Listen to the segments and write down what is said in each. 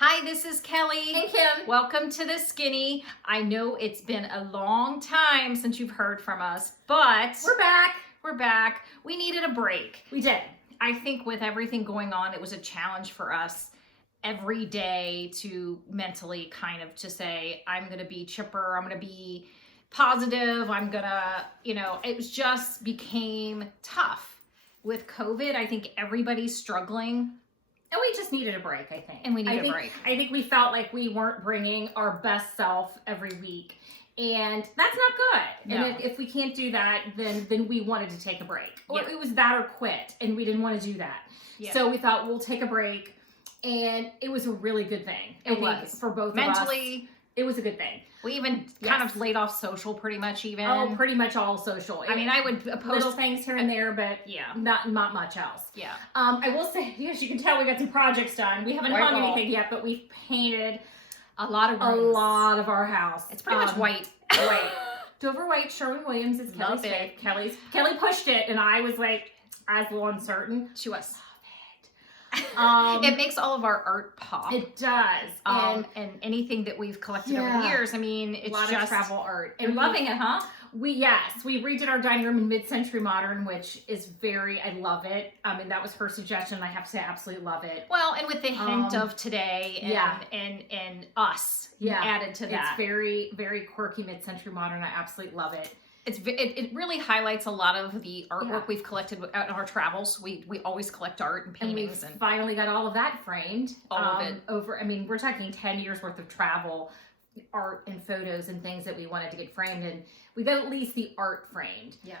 Hi, this is Kelly. And Kim. Welcome to The Skinny. I know it's been a long time since you've heard from us, but We're back. We're back. We needed a break. We did. I think with everything going on, it was a challenge for us every day to mentally kind of to say, I'm going to be chipper, I'm going to be positive, I'm going to, it was just became tough. With COVID, I think everybody's struggling. And we just needed a break, I think. And we needed a break. I think we felt like we weren't bringing our best self every week. And that's not good. No. And if we can't do that, then we wanted to take a break. Or Yeah. it was that or quit. And we didn't want to do that. Yeah. So we thought we'll take a break. And it was a really good thing. It I think was. for both Mentally, of us. It was a good thing. we even kind of laid off social pretty much even. Oh, pretty much all social. I mean, I would post little things here and there, but yeah. not much else. Yeah. I will say, as you can tell, we got some projects done. We haven't hung anything yet, but we've painted A lot of our house. It's pretty much white. White. Dover White, Sherwin-Williams is Kelly's Love it. fave. Kelly pushed it, and I was like, as a little uncertain. To us. It It makes all of our art pop. It does. And anything that we've collected over the years, I mean, it's a lot just of travel art. You're loving it, huh? We redid our dining room in mid-century modern, which is I love it. That was her suggestion. I have to say, I absolutely love it. Well, and with the hint of today and us added to that. It's very, very quirky mid-century modern. I absolutely love it. It really highlights a lot of the artwork we've collected in our travels. We always collect art and paintings. And we finally got all of that framed. All of it. We're talking 10 years worth of travel, art and photos and things that we wanted to get framed, and we got at least the art framed. Yeah.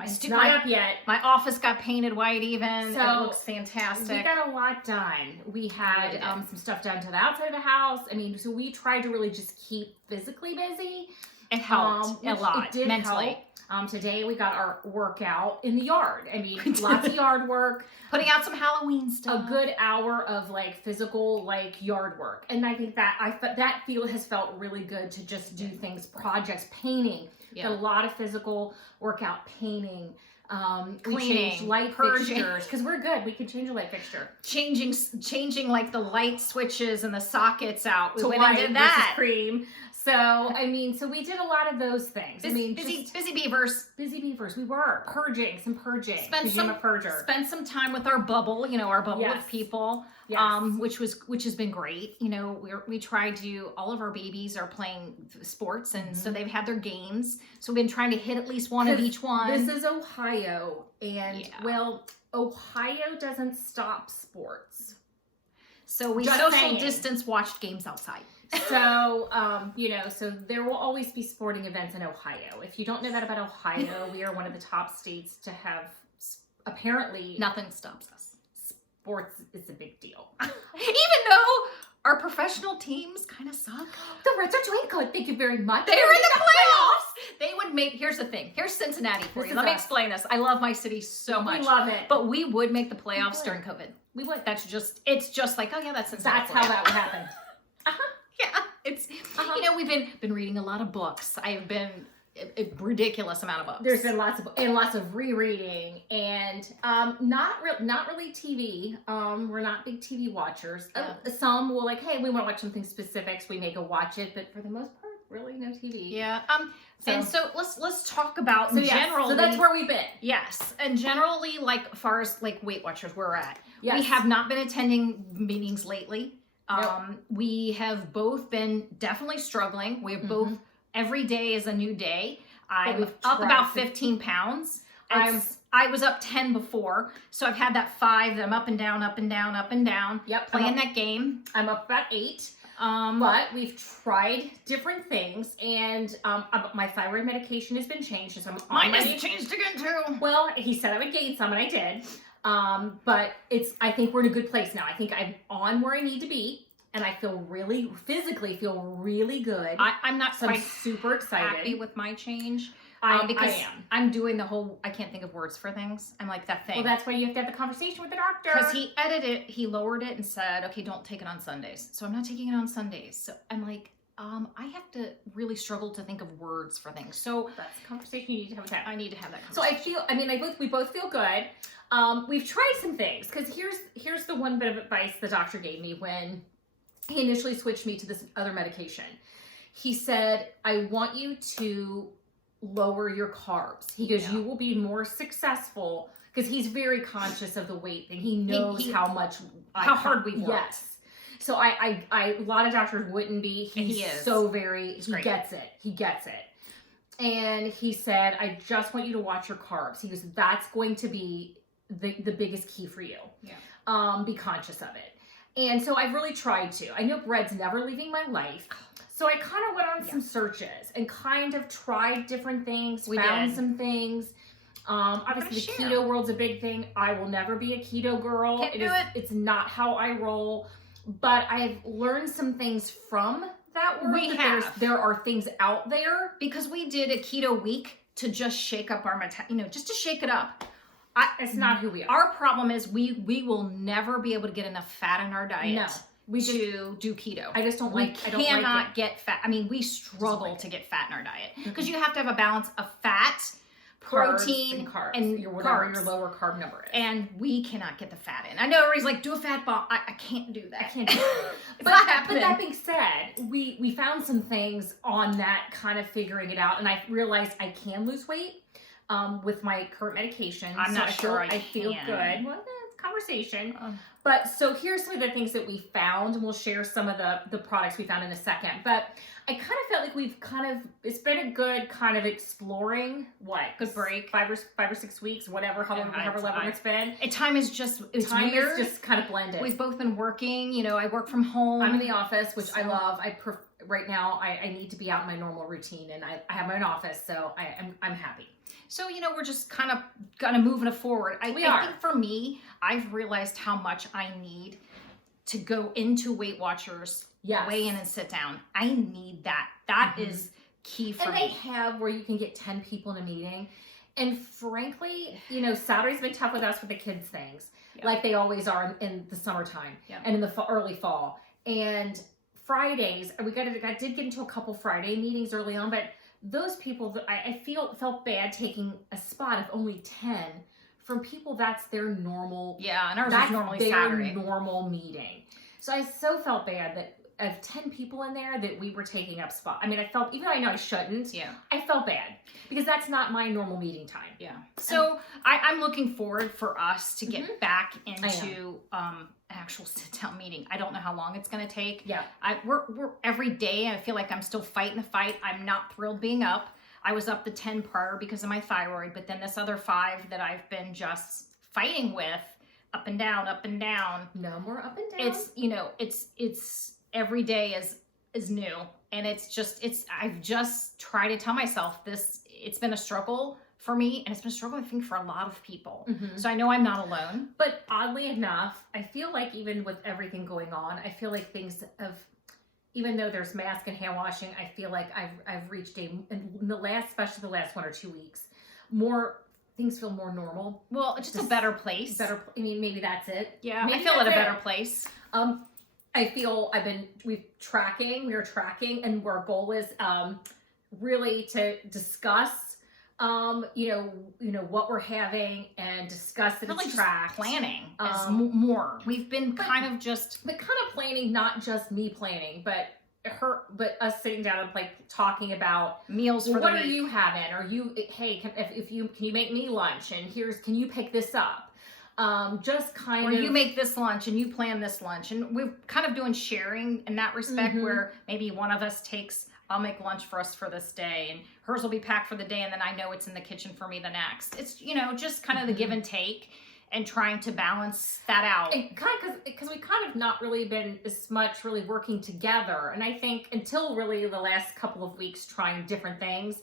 It's not up yet. My office got painted white even. So it looks fantastic. We got a lot done. We had some stuff done to the outside of the house. So we tried to really just keep physically busy. It helped a lot. It did mentally. Help. Today we got our workout in the yard. Lots of yard work. Putting out some Halloween stuff. A good hour of physical yard work, and I think that has felt really good to just do things, projects, painting. Yeah. A lot of physical workout, painting. Cleaning, we changed light fixtures because we're good. We can change a light fixture. Changing the light switches and the sockets out. We To went white and did that. versus cream. So we did a lot of those things. Busy beavers. Busy beavers. We were purging. Spend some time with our bubble. Our bubble Yes. of people. Yes. Which has been great. We try to. All of our babies are playing sports, and so they've had their games. So we've been trying to hit at least one of each one. This is Ohio, and Ohio doesn't stop sports. So we Just social saying. distance watched games outside. So, so there will always be sporting events in Ohio. If you don't know that about Ohio, we are one of the top states to have, apparently, Nothing stops us. Sports is a big deal. Even though our professional teams kind of suck. The Reds are doing good. Thank you very much. They were in the playoffs. They would make, here's the thing. Here's Cincinnati for you. Let me explain this. I love my city so much. We love it. But we would make the playoffs during COVID. We would. It's just like, oh yeah, that's Cincinnati. That's how that would happen. Yeah, it's we've been reading a lot of books. I have been a ridiculous amount of books. There's been lots of rereading and not really TV. We're not big TV watchers. Some will hey, we want to watch something specific, so we may go watch it, but for the most part, really no TV. Yeah. And so let's talk about generally. So that's where we've been. Yes, and generally, as far as Weight Watchers, where we're at. Yes. We have not been attending meetings lately. Nope. We have both been definitely struggling. We have both, every day is a new day. I'm up about 15 pounds. I was up 10 before, so I've had that 5 that I'm up and down, up and down, up and down. Yep. Playing that game. I'm up about 8. But we've tried different things, and my thyroid medication has been changed. So Mine has changed again too. Well, he said I would gain some, and I did. But I think we're in a good place now. I think I'm on where I need to be, and I physically feel really good. I'm not quite super excited. happy with my change. Because I am. I'm doing the whole, I can't think of words for things. I'm like that thing. Well, that's why you have to have the conversation with the doctor. Because he edited it, he lowered it and said, okay, don't take it on Sundays. So I'm not taking it on Sundays. So I'm like, I have to really struggle to think of words for things. So that's a conversation you need to have with him. I need to have that So conversation. we both feel good. We've tried some things, because here's the one bit of advice the doctor gave me when he initially switched me to this other medication. He said, I want you to lower your carbs. He goes, you will be more successful, because he's very conscious of the weight thing. He knows how hard we work. Yes. So a lot of doctors wouldn't be. He is so very, he gets it. He gets it. And he said, I just want you to watch your carbs. He goes, that's going to be the biggest key for you. Yeah. Be conscious of it. And so I've really tried to. I know bread's never leaving my life. So I kind of went on some searches and kind of tried different things, found some things. Obviously the keto world's a big thing. I will never be a keto girl. It's not how I roll. But I've learned some things from that world. There are things out there. Because we did a keto week to just shake up our just to shake it up. It's not who we are. Our problem is we will never be able to get enough fat in our diet. No. To do keto. I just don't like it. We cannot get fat. I mean, we struggle to get fat in our diet because you have to have a balance of fat, protein, and carbs. And whatever your lower carb number is. And we cannot get the fat in. I know everybody's like, do a fat bomb. I can't do that. I can't do that. But that being said, we found some things on that kind of figuring it out. And I realized I can lose weight with my current medication. I'm not sure I feel good. Well, it's conversation. But so here's some of the things that we found, and we'll share some of the products we found in a second. But I kind of felt like it's been a good kind of exploring, good break, 5 or 6 weeks, whatever, however long it's been. Time is just, it's weird. Is just kind of blended. We've both been working, I work from home. I'm in the office, which I love. Right now, I need to be out in my normal routine, and I have my own office, so I'm happy. So, we're just kind of moving it forward. I think for me, I've realized how much I need to go into Weight Watchers, weigh in and sit down. I need that. That is key for me. And they have where you can get 10 people in a meeting. And frankly, Saturday's been tough with us with the kids' things, like they always are in the summertime and in the early fall. And Fridays, I did get into a couple Friday meetings early on, but those people, I felt bad taking a spot of only 10 from people that's their normal. Yeah, and ours is normally Saturday. Normal meeting. So I so felt bad that of 10 people in there that we were taking up spot. I mean, I felt, even though I know I shouldn't, I felt bad because that's not my normal meeting time. Yeah. So I'm looking forward for us to get back into an actual sit-down meeting. I don't know how long it's going to take. Yeah. We're every day, I feel like I'm still fighting the fight. I'm not thrilled being up. I was up the 10 prior because of my thyroid, but then this other 5 that I've been just fighting with, up and down, up and down. No more up and down. It's every day is new, and I've just tried to tell myself it's been a struggle for me, and it's been a struggle, I think, for a lot of people. So I know I'm not alone. But oddly enough, I feel like even with everything going on, I feel like things have, even though there's mask and hand washing, I feel like I've reached especially the last 1 or 2 weeks, things feel more normal. Well, it's just a better place. Maybe that's it. Yeah, I feel at a better place. I feel we are tracking, and our goal is really to discuss what we're having and discuss it. Really it's tracked. Planning is more. We've been but kind of planning, not just me planning, but us sitting down and talking about meals for the what week. Are you having? Or can you make me lunch? And can you pick this up? Or you make this lunch and you plan this lunch, and we're kind of doing sharing in that respect, where maybe one of us I'll make lunch for us for this day, and hers will be packed for the day, and then I know it's in the kitchen for me the next. It's, just kind of the give and take and trying to balance that out. And because we kind of not really been as much really working together. And I think until really the last couple of weeks trying different things,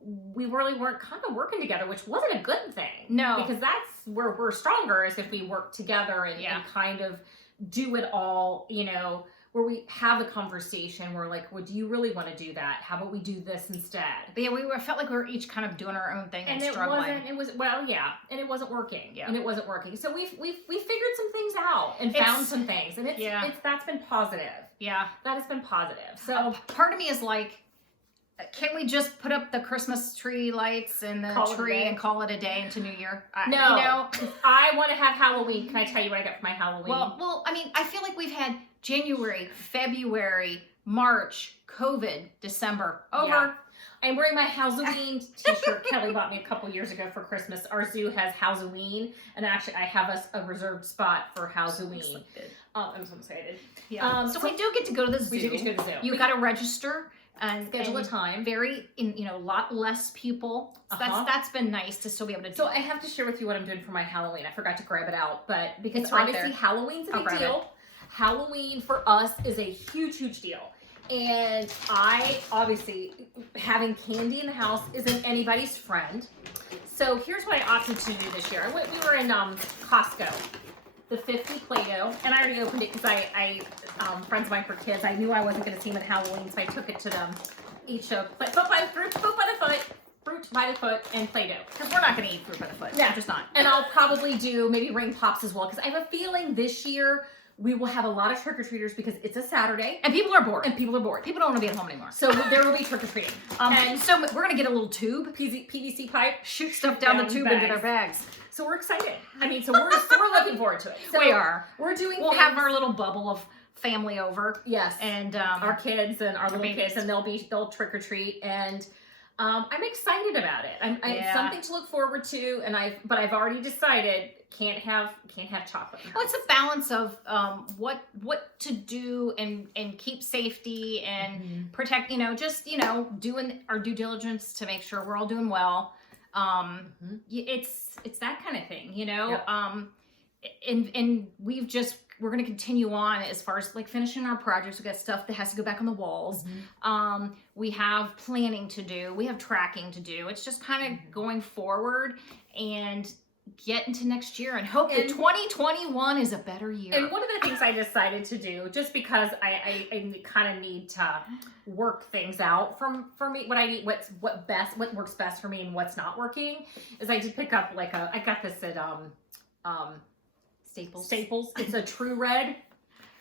we really weren't kind of working together, which wasn't a good thing. No. Because that's where we're stronger, is if we work together and kind of do it all, where we have a conversation where well, do you really want to do that? How about we do this instead? But yeah, felt like we were each kind of doing our own thing and struggling. And it wasn't working. Yeah. And it wasn't working. So we figured some things out and found some things, and that's been positive. Yeah. That has been positive. So part of me is like, Can we just put up the Christmas tree lights and the tree and call it a day into New Year? No. You know, I want to have Halloween. Can I tell you what I got for my Halloween? Well, I mean, I feel like we've had January, February, March, COVID, December. Over. Yeah. I'm wearing my Halloween t-shirt Kelly bought me a couple years ago for Christmas. Our zoo has Halloween, and actually I have a reserved spot for Halloween. I'm so excited. Yeah. So we do get to go to the zoo. We do get to go to the zoo. You got to register and schedule a time. A lot less people. So that's been nice to still be able to do. So I have to share with you what I'm doing for my Halloween. I forgot to grab it out, but because it's right obviously there. Halloween's a big deal. Halloween for us is a huge, huge deal. And I, obviously, having candy in the house isn't anybody's friend. So here's what I opted to do this year. We were in Costco, the 50 Play-Doh, and I already opened it because I friends of mine for kids, I knew I wasn't going to see them at Halloween, so I took it to them. Each of fruit by the foot, and Play-Doh. Because we're not going to eat fruit by the foot. Yeah, we're just not. And I'll probably do maybe ring pops as well, because I have a feeling this year we will have a lot of trick-or-treaters because it's a Saturday. And people are bored. People don't want to be at home anymore. So there will be trick-or-treating. And so we're going to get a little tube. PVC pipe. Shoot stuff down the tube into their bags. So we're excited. I mean, so we're looking forward to it. So we are. We'll have our little bubble of family over. Yes. And our kids and our little kids, and they'll trick-or-treat. And I'm excited about it. It's something to look forward to, but I've already decided can't have chocolate. Well, it's a balance of what to do and keep safety and protect. Doing our due diligence to make sure we're all doing well. It's that kind of thing, Yep. And we're going to continue on as far as like finishing our projects. We got stuff that has to go back on the walls. We have planning to do. We have tracking to do. It's just kind of going forward and get into next year and hope that 2021 is a better year. And one of the things I decided to do, just because I kind of need to work things out for me, what I need, what works best for me and what's not working, is I did pick up I got this at Staples. It's a True Red,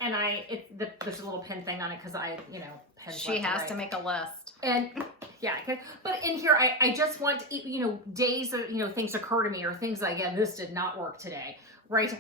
and there's a little pin thing on it because pens. She has to make a list. And yeah, but in here I just want days that things occur to me, or things like, again, this did not work today, right?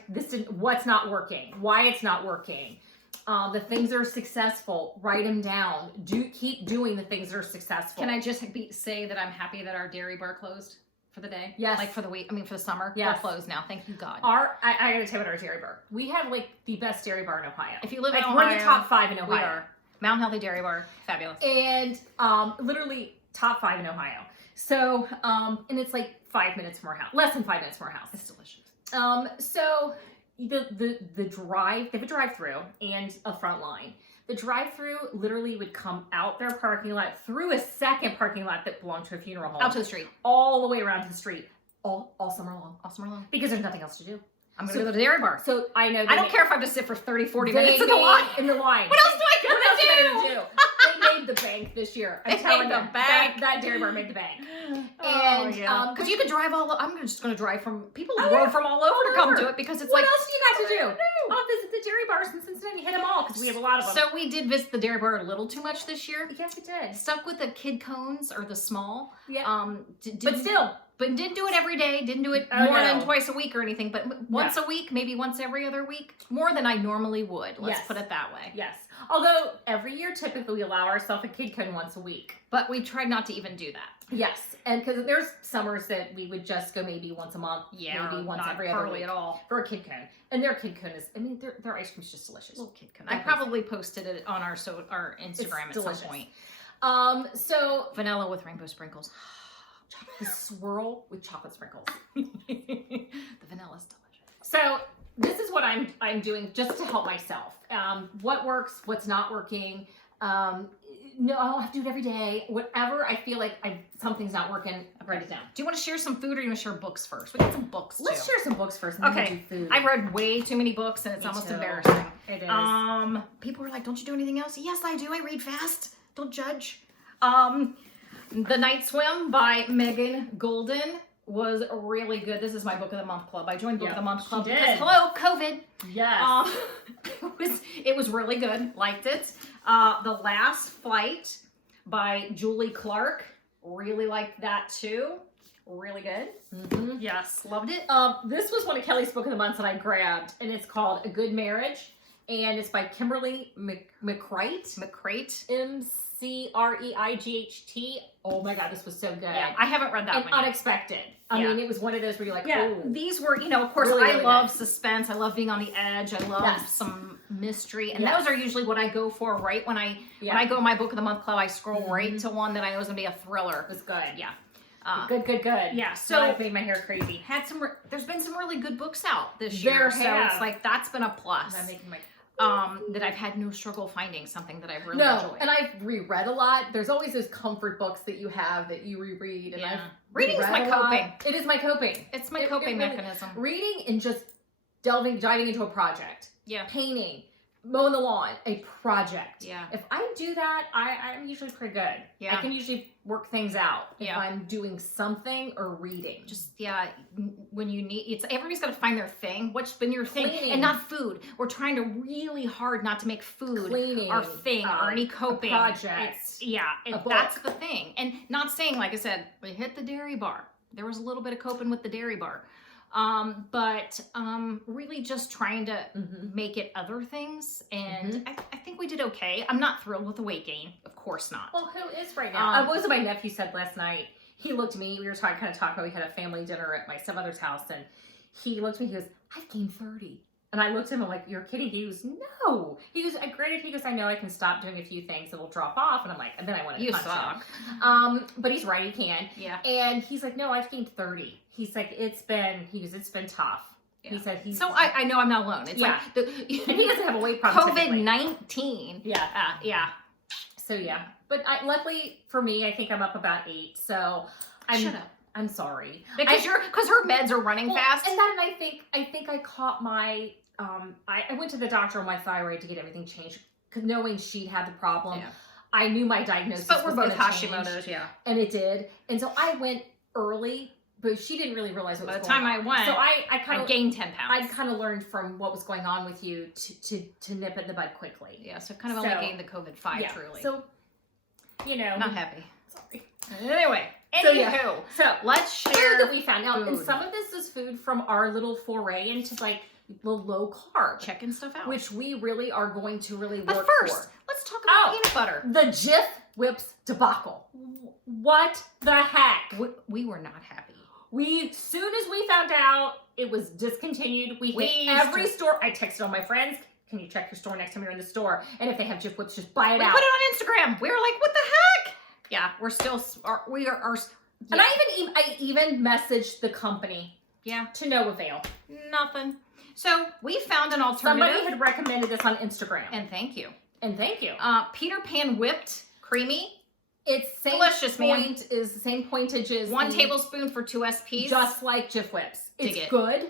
What's not working, why it's not working. The things that are successful, write them down. Keep doing the things that are successful. Can I just say that I'm happy that our dairy bar closed for the day? Yes. Like for the week, for the summer. Yes. They're closed now. Thank you, God. I gotta tell you about our dairy bar. We have the best dairy bar in Ohio. If you live in Ohio, we're in the top 5 in Ohio. We are. Mount Healthy Dairy Bar, fabulous. And literally top 5 in Ohio. So and it's like 5 minutes from our house. Less than 5 minutes from our house. It's delicious. So the drive, they have a drive-through and a front line. The drive-through literally would come out their parking lot through a second parking lot that belonged to a funeral home. Out to the street. All the way around to the street. All summer long. All summer long. Because there's nothing else to do. I'm going to go to the dairy bar. So I know. I don't care if I have to sit for 30, 40 minutes in the line. What else do I do? They made the bank this year. I'm telling you, that dairy bar made the bank. And because you could drive I'm just going to drive from people drove from all over to come to it because it's what else do you got to do? I'll visit the dairy bars in Cincinnati, hit them all because we have a lot of them. So we did visit the dairy bar a little too much this year. Yes, we did. Stuck with the kid cones or the small. Yeah. But didn't do it every day. Didn't do it more than twice a week or anything. But once a week, maybe once every other week, more than I normally would. Let's put it that way. Yes. Although every year, typically, we allow ourselves a kid cone once a week. But we tried not to even do that. Yes. And because there's summers that we would just go maybe once a month. Yeah. Maybe once every other week. At all. For a kid cone. And their kid cone is, their ice cream is just delicious. Little kid cone. I probably posted it on our Instagram at some point. So vanilla with rainbow sprinkles. The swirl with chocolate sprinkles. The vanilla's delicious. So this is what I'm doing just to help myself. What works, what's not working. No, I don't have to do it every day. Whatever I feel like something's not working, write it down. Do you want to share some food or do you want to share books first? We got some books too. Let's share some books first. And okay. Then do food. I've read way too many books and it's almost embarrassing. It is. People were like, "Don't you do anything else?" Yes, I do. I read fast. Don't judge. The Night Swim by Megan Golden was really good. This is my Book of the Month Club. I joined Book of the Month Club because, hello, COVID. Yes. It was really good. Liked it. The Last Flight by Julie Clark. Really liked that too. Really good. Mm-hmm. Yes, loved it. This was one of Kelly's book of the month that I grabbed, and it's called A Good Marriage, and it's by Kimberly McCreight. McCreight. Oh my God, this was so good. Yeah, I haven't read that and one yet. unexpected. I mean, it was one of those where you're like, yeah, ooh. These were, you know, of course, Really, I really love good. suspense. I love being on the edge. I love Yes. some mystery, and Yes. those are usually what I go for. Right when I go in my book of the month club, I scroll right to one that I know is gonna be a thriller. It was good. Yeah. Good. Yeah. So So it made my hair crazy. there's been some really good books out this year. So it's like that's been a plus. I'm making my That I've had no struggle finding something that I've really no, enjoyed. and I've reread a lot. There's always those comfort books that you have that you reread, and I've reading is reread my a lot. coping. It is my coping. It's my It coping really- mechanism. Reading and just diving into a project. Yeah. Painting, mowing the lawn, a project. Yeah. If I do that, I'm usually pretty good. Yeah. I can usually work things out if Yeah. I'm doing something or reading. Just when you need everybody's got to find their thing. What's been your thing? Cleaning. And not food. We're trying to really hard not to make food Cleaning, our thing or any coping a project, that's the thing. And not saying, like I said, we hit the dairy bar. There was a little bit of coping with the dairy bar. But really just trying to make it other things. And I think we did okay. I'm not thrilled with the weight gain. Of course not. Well, who is right now? What was it my nephew said last night? He looked at me. We were kind of talking about, we had a family dinner at my stepmother's house, and he looked at me. He goes, "I've gained 30." And I looked at him, I'm like, "You're kidding." He goes, "No." He goes, "Granted," he goes, "I know I can stop doing a few things, it'll drop off." And I'm like, and then I wanted to You punch suck. him. But he's right, he can. Yeah. And he's like, "No, I've gained 30." He's like, it's been tough. Yeah. He said So I know I'm not alone. It's Yeah. like and he doesn't have a weight problem. typically. COVID-19. Yeah. So yeah, but luckily for me, I think I'm up about 8. So Shut up. I'm sorry Because her meds are running fast. And then I think I caught my I went to the doctor on my thyroid to get everything changed because knowing she had the problem, I knew my diagnosis. But we're was both gonna Hashimoto's, change, and it did. And so I went early, but she didn't really realize what was going on. By the time I went, so I kind of gained 10 pounds. I kind of learned from what was going on with you to nip it in the bud quickly. Yeah, so I've kind of only gained the COVID 5 truly. So, not happy. Sorry. Anyway, So, anywho, So let's food share that we found out, and food. some of this is food from our little foray into like the low carb, checking stuff out. which we really are going to really But work first, for. let's talk about Oh. peanut butter. The Jif Whips debacle. What the heck? We were not happy. Soon as we found out it was discontinued, we hit every store. I texted all my friends, "Can you check your store next time you're in the store? And if they have Jif Whips, just buy it We out." put it on Instagram. We were like, what the heck? Yeah, we're still, we are And I even messaged the company. Yeah. To no avail. Nothing. So we found an alternative. Somebody had recommended this on Instagram. And thank you. Thank you. Peter Pan whipped creamy. It's same delicious, man. is the same pointage as 1 tablespoon for 2 SPs. just like Jif Whips. Dig It's it. good.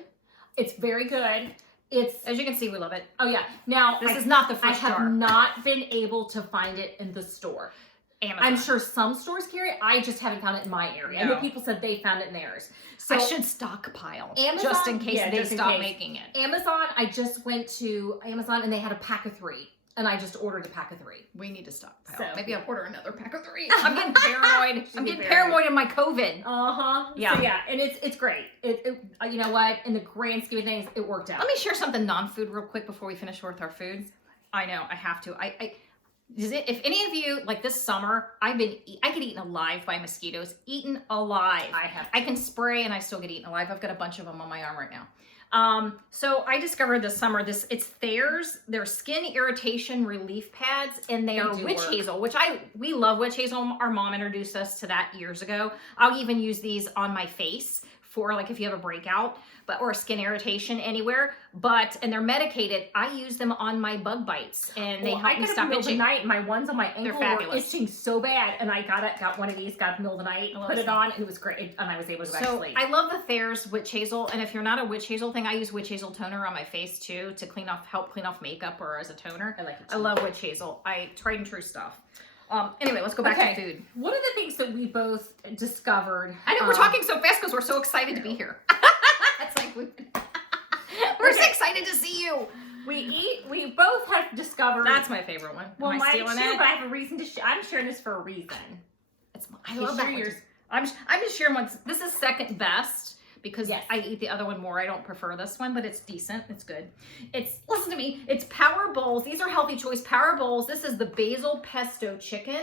It's very good. It's As you can see, we love it. oh yeah. Now This is not the I first have jar. not been able to find it in the store. Amazon. I'm sure some stores carry it. I just haven't found it in my area. I know No. people said they found it in theirs. So I should stockpile Amazon, just in case they just in stop case. making it. Amazon, I just went to Amazon and they had a pack of 3. And I just ordered a pack of 3. We need to stockpile. So- Maybe I'll order another pack of 3. I'm getting paranoid. I'm getting very- paranoid in my COVID. Yeah. So yeah, and it's great. You know what? In the grand scheme of things, it worked out. Let me share something non-food real quick before we finish with our food. I know, I have to. If any of you, like this summer, I get eaten alive by mosquitoes. Eaten alive. I can spray and I still get eaten alive. I've got a bunch of them on my arm right now. So I discovered this summer, it's Thayer's, they're skin irritation relief pads, and they are witch hazel, which we love witch hazel. Our mom introduced us to that years ago. I'll even use these on my face for like if you have a breakout, or a skin irritation anywhere. And they're medicated. I use them on my bug bites, and they help me stop itching. Night, my ones on my ankle were itching so bad, and I got one of these, got in the middle of the night, put it on, and it was great, and I was able to go back to sleep. I love the Thayer's witch hazel, and if you're not a witch hazel thing, I use witch hazel toner on my face too to help clean off makeup or as a toner. I like it too. I love witch hazel. Tried and true stuff. Anyway, let's go back to food. One of the things that we both discovered. I know we're talking so fast because we're so excited to be here. It's like we're so excited to see you. We both have discovered. That's my favorite one. Well, Am I mine stealing too, it? but I have a reason to I'm sharing this for a reason. I love that one. yours. I'm just sharing one. This is second best because Yes. I eat the other one more. I don't prefer this one, but it's decent. It's good. Listen to me. It's Power Bowls. These are healthy choice Power Bowls. This is the basil pesto chicken,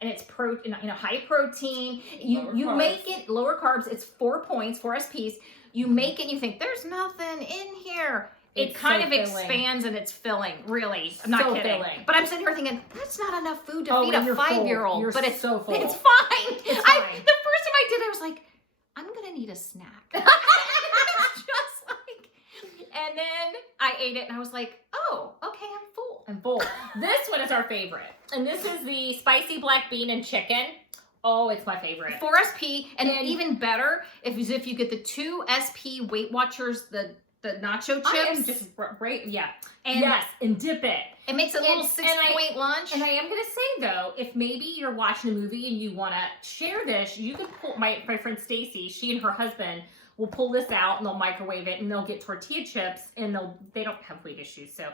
and it's high protein. You make it lower carbs. It's 4 points, 4 SPs. You make it and you think there's nothing in here. It It's kind so of filling. expands and it's filling, really. I'm not So kidding. filling. But I'm sitting here thinking, that's not enough food to Oh, feed and a you're full. 5-year-old. You're But it's so full. It's fine. It's The fine. first time I did it, I was like, I'm gonna need a snack. Just like, and then I ate it and I was like, oh, okay, I'm full. And full. This one is our favorite. And this is the spicy black bean and chicken. Oh, it's my favorite. 4 SP, and then even better if you get the 2 SP Weight Watchers, the nacho chips. I am just right. Yeah. And yes, and dip it. It makes a little 6-point lunch. And I am going to say, though, if maybe you're watching a movie and you want to share this, you can pull, my friend Stacy, she and her husband will pull this out and they'll microwave it and they'll get tortilla chips and they don't have weight issues. So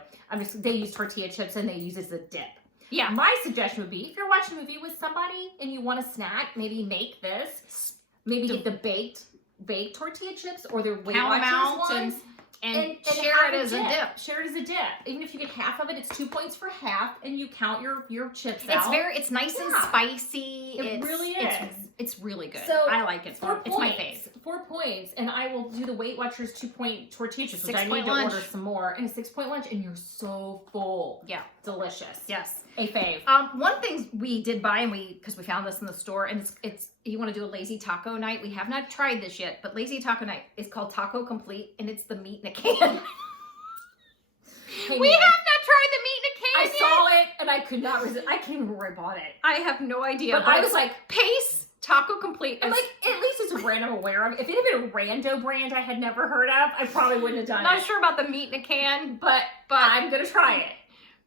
they use tortilla chips and they use it as a dip. Yeah. My suggestion would be if you're watching a movie with somebody and you want a snack, maybe make this. Maybe get the baked tortilla chips or the Weight Count 'em Watchers out ones. And share have it as a dip. Share it as a dip. Even if you get half of it, it's 2 points for half, and you count your chips out. It's nice and spicy. It really is. It's really good. So, I like it. It's my fave. 4 points, and I will do the Weight Watchers 2-point tortilla chips, which I 6-point need to lunch. order some more, and a 6-point lunch, and you're so full. Yeah. Delicious. Yes. A fave. One thing we did buy, and because we found this in the store, and it's you want to do a lazy taco night. We have not tried this yet, but lazy taco night is called Taco Complete, and it's the meat in a can. Hey, We man, have not tried the meat in a can I yet. saw it, and I could not resist. I can't remember where I bought it. I have no idea. But I was like, Pace Taco Complete. I'm like, at least it's a brand I'm aware of. If it had been a rando brand I had never heard of, I probably wouldn't have done not it. sure about the meat in a can, But I'm going to try it.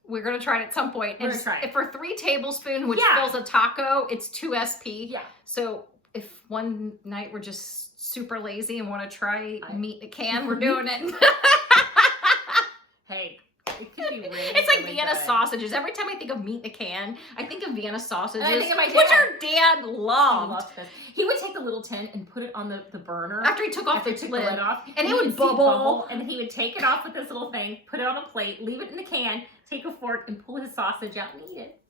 we're gonna try it at some point. We're gonna try it. If for 3 tablespoons, which Yeah. fills a taco, it's 2 SP. Yeah. So if one night we're just super lazy and want to try meat in a can, we're doing it. Hey, it could be really It's like really Vienna good. sausages. Every time I think of meat in a can, I think of Vienna sausages, And I think of my which dad. our dad He loved. loved this. He would take the little tin and put it on the burner. After he took off After the he took lid. the lid off. And it you would could see bubble. And he would take it off with this little thing, put it on a plate, leave it in the can, take a fork, and pull his sausage out and eat it.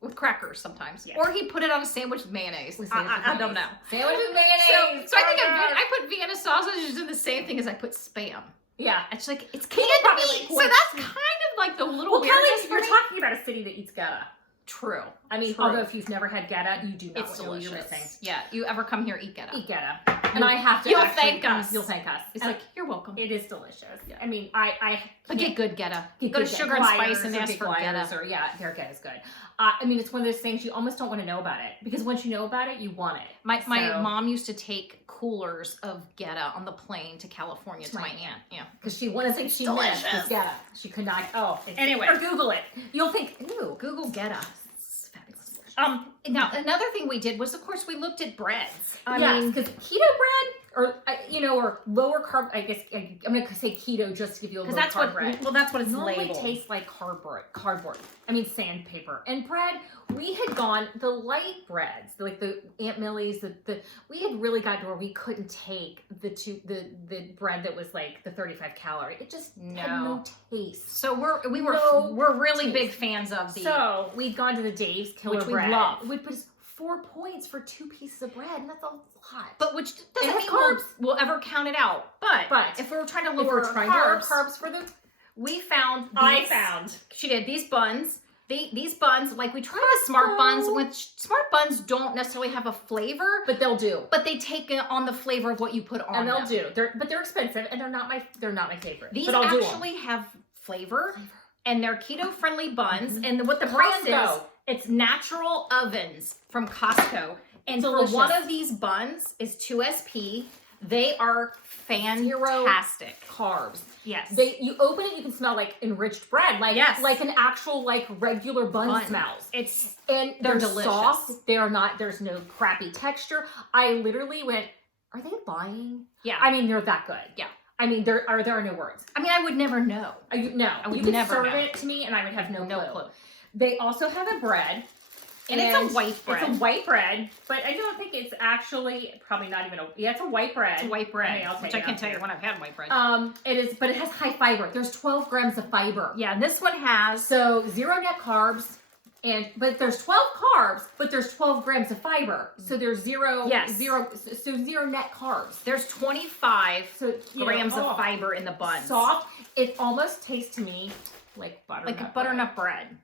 With crackers sometimes. Yeah. Or he put it on a sandwich with mayonnaise. With I don't know. Sandwich with mayonnaise. So I think Oh, yeah. I put Vienna sausages in the same thing as I put Spam. Yeah. It's like, it's He canned probably meat. So like that's points. kind of like the little Well, Kelly, weirdness you're for me. talking about a city that eats Gouda. True. I mean, True. although if you've never had Gouda, you do not It's know what you're delicious. missing. Yeah, you ever come here, eat Gouda. Eat Gouda. And I have to You'll actually- thank us. You'll thank us. It's And like, you're welcome. it is delicious. I mean, I But get good Gouda. get Go to good Sugar and Gliders Spice and or ask Big for Gliders Gouda. Or, yeah, their Gouda is good. I mean, it's one of those things you almost don't want to know about it. Because once you know about it, you want it. My So- mom used to take coolers of Gouda on the plane to California to my aunt. Yeah. Because she wanted to she delicious. missed was Gouda. She could not. Oh, Anyway. Or Google it. You'll think, ooh. Google Gouda. It's fabulous. Now another thing we did was, of course, we looked at breads. I mean, because keto bread, or or lower carb. I guess I'm going to say keto just to give you a low because that's carb what bread. that's what it's Normally labeled. tastes like cardboard. I mean sandpaper. And bread, we had gone the light breads, like the Aunt Millie's. We had really gotten to where we couldn't take the bread that was like the 35 calorie. It just had no taste. So we're No really taste. big fans of the. So we'd gone to the Dave's Killer Which we Bread. love. We put 4 points for 2 pieces of bread, and that's a lot. But which doesn't has mean carbs. we'll ever count it out. But if we're trying to If lower we're trying to lower carbs, carbs for the, we found. She did these buns. These buns, like we tried the Smart Buns, which Smart Buns don't necessarily have a flavor, but they'll do. but they take on the flavor of what you put on And they'll them. do. They're expensive, and they're not my favorite. These but I'll do 'em. actually have flavor, and they're keto-friendly buns. Mhm. And what the brand is, Costco. it's Natural Ovens from Costco. And Delicious. for one of these buns is 2 SP. They are fantastic. Carbs. Yes. You open it, you can smell like enriched bread, like Yes. like an actual like regular bun smells. It's And They're they're delicious. soft. They are not. There's no crappy texture. I literally went, "Are they lying?" yeah. I mean, they're that good. Yeah. I mean, there are no words. I mean, I would never know. No, I would you could never serve know. it to me and I would have no clue. They also have a bread. And it's a white bread. It's a white bread, but I don't think it's actually, probably not even it's a white bread. It's a white bread, Okay, which I can't tell you when I've had white bread. It is, but it has high fiber. There's 12 grams of fiber. Yeah, and this one has... So 0 net carbs, but there's 12 carbs, but there's 12 grams of fiber. So there's zero net carbs. There's 25 grams of fiber in the buns. Soft. It almost tastes to me like butternut Like a butternut bread.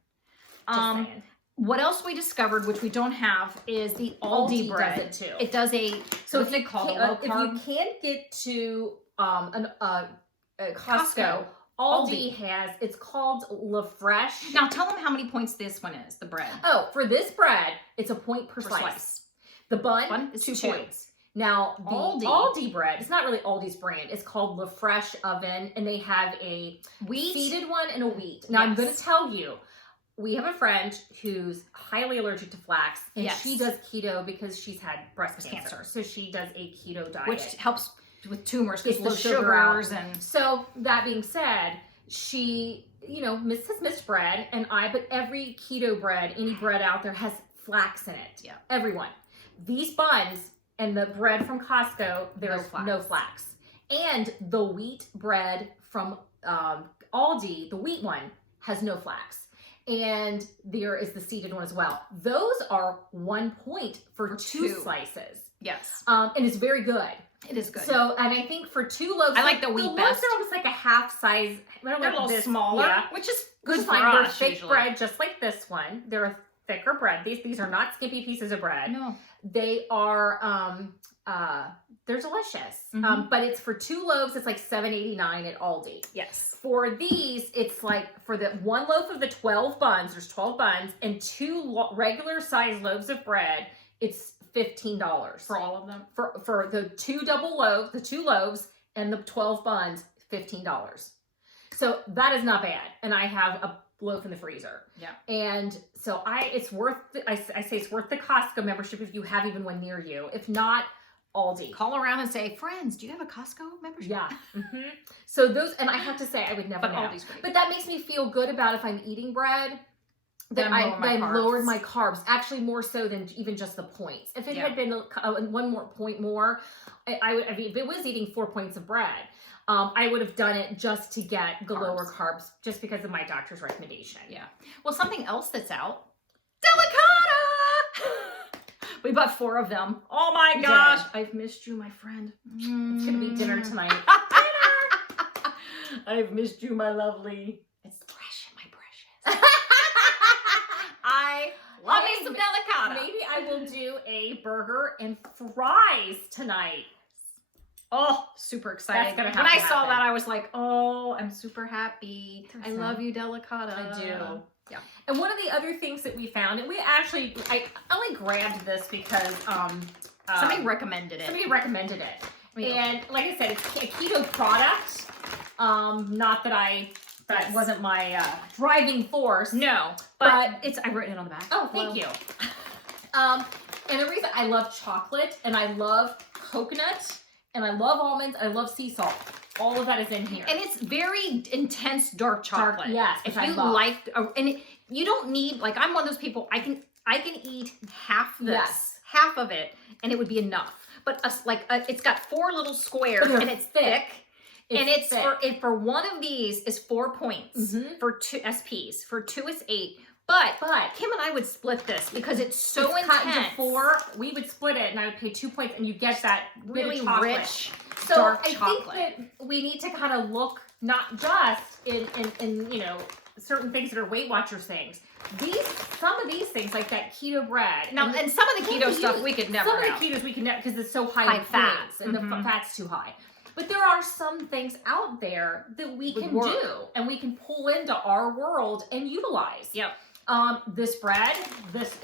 What else we discovered, which we don't have, is the Aldi bread. Does it too. It does a, what's it called, a low carb? If you can't get to Costco, Aldi has, it's called La Fresh. Now tell them how many points this one is, the bread. Oh, for this bread, it's a point per slice. The bun is 2 points. Now, the Aldi bread, it's not really Aldi's brand. It's called La Fresh Oven, and they have a seeded one and a wheat. Now, I'm going to tell you, we have a friend who's highly allergic to flax, and she does keto because she's had breast cancer. So she does a keto diet. Which helps with tumors because low sugars. And so that being said, she, has missed bread, but every keto bread, any bread out there has flax in it. Yeah. Everyone. These buns and the bread from Costco, there's no flax. And the wheat bread from Aldi, the wheat one, has no flax. And there is the seeded one as well. Those are 1 point for 2 slices. Yes. And it's very good. It is good. So, and I think for 2 loaves, I like the wheat best. best. Loaves are almost like a half size. They're a little smaller, which is good for They're us. thick bread, just like this one. They're a thicker bread. These are not skimpy pieces of bread. No. They are they're delicious. But it's for 2 loaves, it's like $7.89 at Aldi. Yes. For these, it's like for the 1 loaf of the 12 buns, there's 12 buns, and 2 regular size loaves of bread, it's $15. For all of them? For the 2 loaves, and the 12 buns, $15. So that is not bad. And I have a loaf in the freezer. Yeah. And so it's worth, I say it's worth the Costco membership if you have even one near you. If not, Aldi. Call around and say, friends, do you have a Costco membership? Yeah. So those, and I have to say, I would never know. Aldi's great. But that makes me feel good about if I'm eating bread, that I lowered my carbs. Actually, more so than even just the points. If it had been 1 more point more, I would. I mean, if it was eating 4 points of bread, I would have done it just to get the lower carbs, just because of my doctor's recommendation. Yeah. Well, something else that's out, Delicata! We bought 4 of them. Oh my gosh. I've missed you, my friend. It's going to be dinner tonight. I've missed you, my lovely. It's fresh, my precious. I love me some Delicata. Maybe I will do a burger and fries tonight. Oh, super excited. That's gonna when I happen. saw that, I was like, oh, I'm super happy. I love you, Delicata. I do. Yeah. And one of the other things that we found, and I only grabbed this because somebody recommended it. And like I said, it's a keto product. Not that that wasn't my driving force. No, but I've written it on the back. Oh, thank you. And the reason I love chocolate and I love coconut and I love almonds, I love sea salt. All of that is in here. And it's very intense dark chocolate. Yes. If you like, you don't need, like, I'm one of those people, I can eat half this, half of it, and it would be enough. But it's got 4 little squares, and it's thick. For one of these is 4 points for 2 SPs. For 2 is 8. But Kim and I would split this because it's so intense. We would split it, and I would pay 2 points, and you get that really rich, so dark I chocolate. think that we need to kind of look not just in certain things that are Weight Watchers things. Some of these things, like that keto bread. Now, and some of the keto stuff we could never have. Some of the ketos we can never, because it's so high in fats, and the fat's too high. But there are some things out there that we can do, and we can pull into our world and utilize. Yep. This bread, this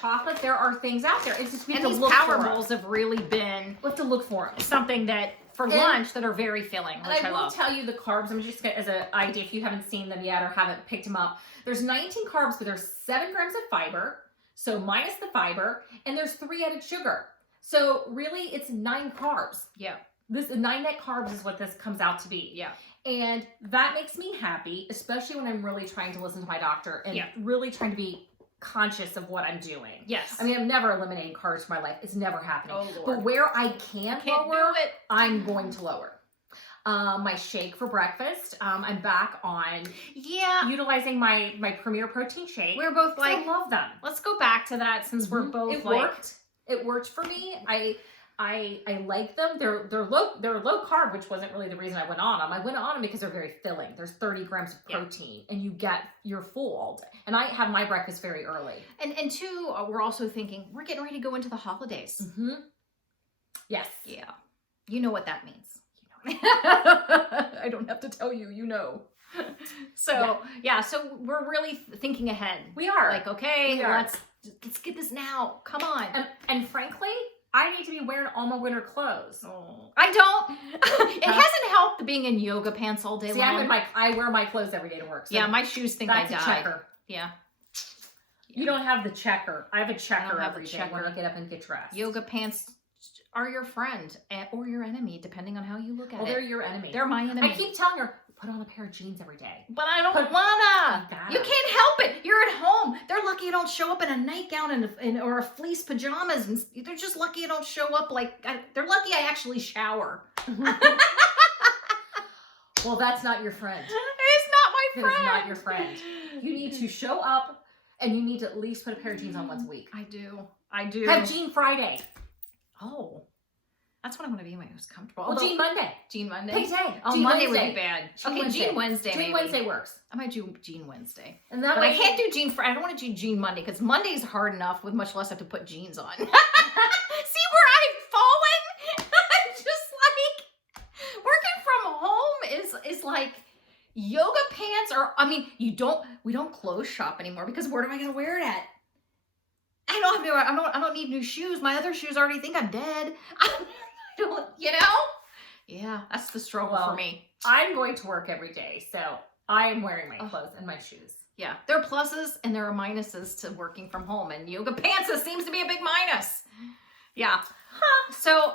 chocolate, there are things out there. It's just we have to these look power for bowls have really been. We have to look for them. Something that for lunch that are very filling, which I love. I will tell you the carbs. I'm just as an idea if you haven't seen them yet or haven't picked them up. There's 19 carbs, but there's 7 grams of fiber. So minus the fiber, and there's 3 added sugar. So really, it's 9 carbs. Yeah. this 9 net carbs is what this comes out to be. Yeah. And that makes me happy, especially when I'm really trying to listen to my doctor and really trying to be conscious of what I'm doing. Yes. I mean, I'm never eliminating carbs from my life. It's never happening. Oh, Lord. But where I can't lower, do it. I'm going to lower. My shake for breakfast, I'm back on utilizing my Premier Protein shake. We're both like, I love them. let's go back to that since we're both It like... worked. It worked for me. I like them. They're low carb, which wasn't really the reason I went on them. I went on them because they're very filling. There's 30 grams of protein, and you're full all day. And I have my breakfast very early. And two, we're also thinking we're getting ready to go into the holidays. Mm-hmm. Yes. Yeah. You know what that means. I don't have to tell you. You know. So so we're really thinking ahead. We are like, okay, let's get this now. Come on. And frankly, I need to be wearing all my winter clothes. Oh, I don't. It hasn't helped being in yoga pants all day long. I wear my clothes every day to work. So my shoes think I died. That's a checker. Yeah. You don't have the checker. I have a checker have every a day checker. when I get up and get dressed. Yoga pants are your friend or your enemy, depending on how you look at it. They're your enemy. They're my enemy. I keep telling her, put on a pair of jeans every day. But I don't wanna. You can't help it. You're at home. They're lucky you don't show up in a nightgown or a fleece pajamas, and they're just lucky you don't show up they're lucky I actually shower. Well, that's not your friend. It's not my friend. It is not your friend. You need to show up, and you need to at least put a pair of jeans on once a week. I do. Have Jean Friday. Oh. That's when I'm going to be most comfortable. Well, Jean Monday. Jean Monday? Pick a day. Oh, Jean Monday Wednesday. would be bad. Jean Wednesday. Jean Wednesday Jean maybe. Wednesday works. I might do Jean Wednesday. And that but I can't do Jean Friday. I don't want to do Jean Monday because Monday's hard enough with much less have to put jeans on. See where I've fallen? I'm just like, working from home is like yoga pants are, I mean, we don't clothes shop anymore because where am I going to wear it at? I don't need new shoes. My other shoes already think I'm dead. I don't, Yeah, that's the struggle for me. I'm going to work every day, so I am wearing my clothes and my shoes. Yeah, there are pluses and there are minuses to working from home, and yoga pants seems to be a big minus. Yeah. So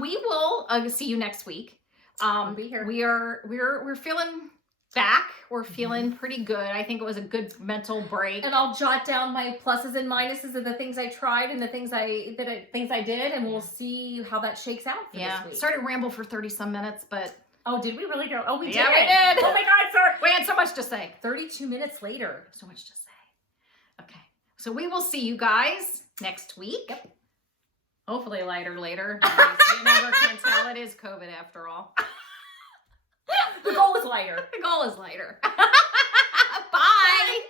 we will see you next week. I'll be here. We're feeling back. We're feeling pretty good. I think it was a good mental break. And I'll jot down my pluses and minuses of the things I tried and the things I did, and we'll see how that shakes out for this week. Started ramble for 30 some minutes, but oh, did we really go? Oh, we did. Yeah, we did. Oh my God, sorry. We had so much to say. 32 minutes later. So much to say. Okay. So we will see you guys next week. Yep. Hopefully lighter later. You never can tell. It is COVID after all. The goal is lighter. The goal is lighter. Bye.